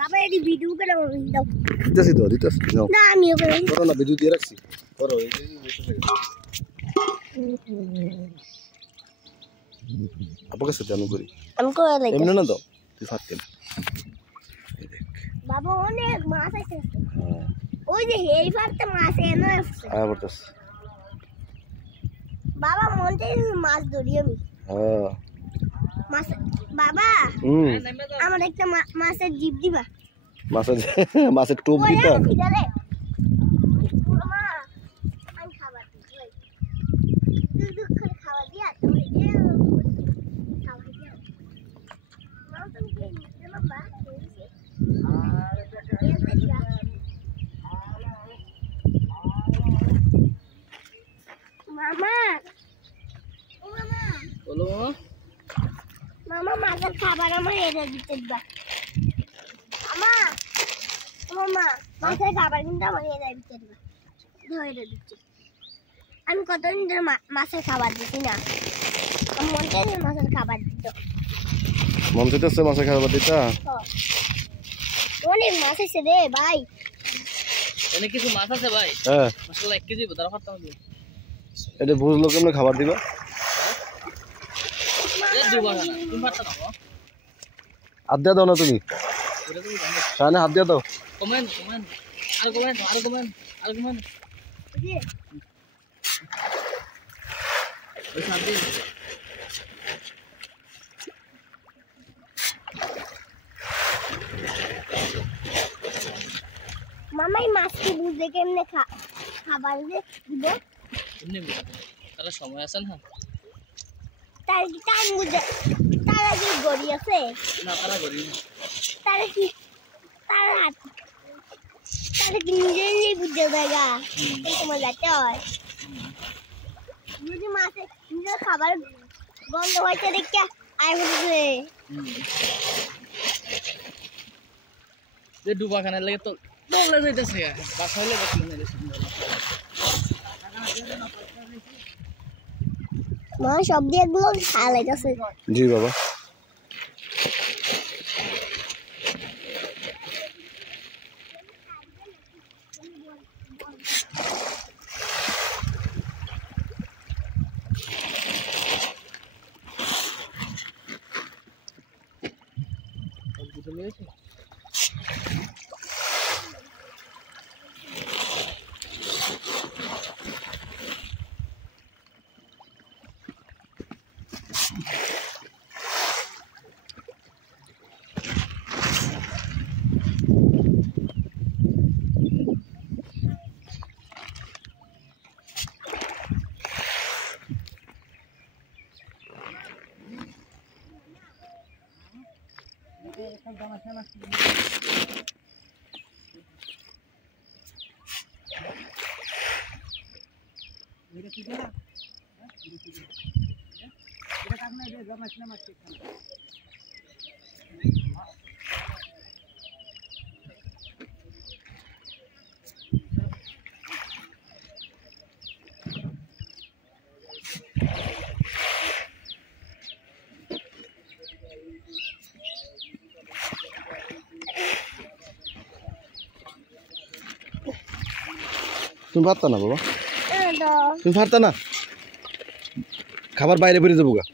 বাবা এডি ভিডিও করে দাও দিতেছি নাও না আমিও করে করো না ভিডিও দিয়ে রাখছি করো এই যে আপু কাছে আমি করি আমি করে লাইছি এমনি না দাও তুই ফাটতে বাবা অনেক মাছ আছে ওই যে হেই ফাটতে মাছ এনে আছে বলতাস বাবা মনতে মাছ ধরি আমি মাছ বাবা আমার একটা মাছের জিভ দিবা মাছের টোপ দিতা মামা বলো মামা মাছের খাবার আমার এটা দিতে দিবা মামা মাছের খাবার কিন্তু আমার এটা দিতে দিবা ধরে দিচ্ছি আমি কতদিন ধরে মাছের খাবার দিচ্ছি না মন চাইছে মাছের খাবার দিত মন চাইতেছে মাছের খাবার দিতা অনেক মাছ আছে রে ভাই অনেক কিছু মাছ আছে ভাই হ্যাঁ মাশাআল্লাহ 1 কেজি ধরা পারতাম না এটা বুঝলো কেমনে খাবার দিবা এই দুবার তুমি পারতা না হাত দিয়া দাও না তুমি সামনে হাত দিয়া দাও কমেন্ট আর কমেন্ট ওই শান্তি মামাই মাছকে বুঝে কেমনে খাবার দিব এমনি তারা সময় আছে না তার কি টাইম বুঝে তারা কি গড়ি আছে না তারা করি না তারা কি নিজেই বুঝে জায়গা তোমার যাতে হয় যদি মাছে নিজের খাবার বন্ধ হয়েছে দেখে আয় বুঝবে যে ডুবা খানার লাগে তো দৌড়ে যাইতেছে বাস হইলে দেখলি না মা সব দিয়ে গুলো খাওয়া লাগতেছে জি বাবা তুমি পারতা না বাবা তুমি পারতা না খাবার বাইরে বেরিয়ে যাবো গা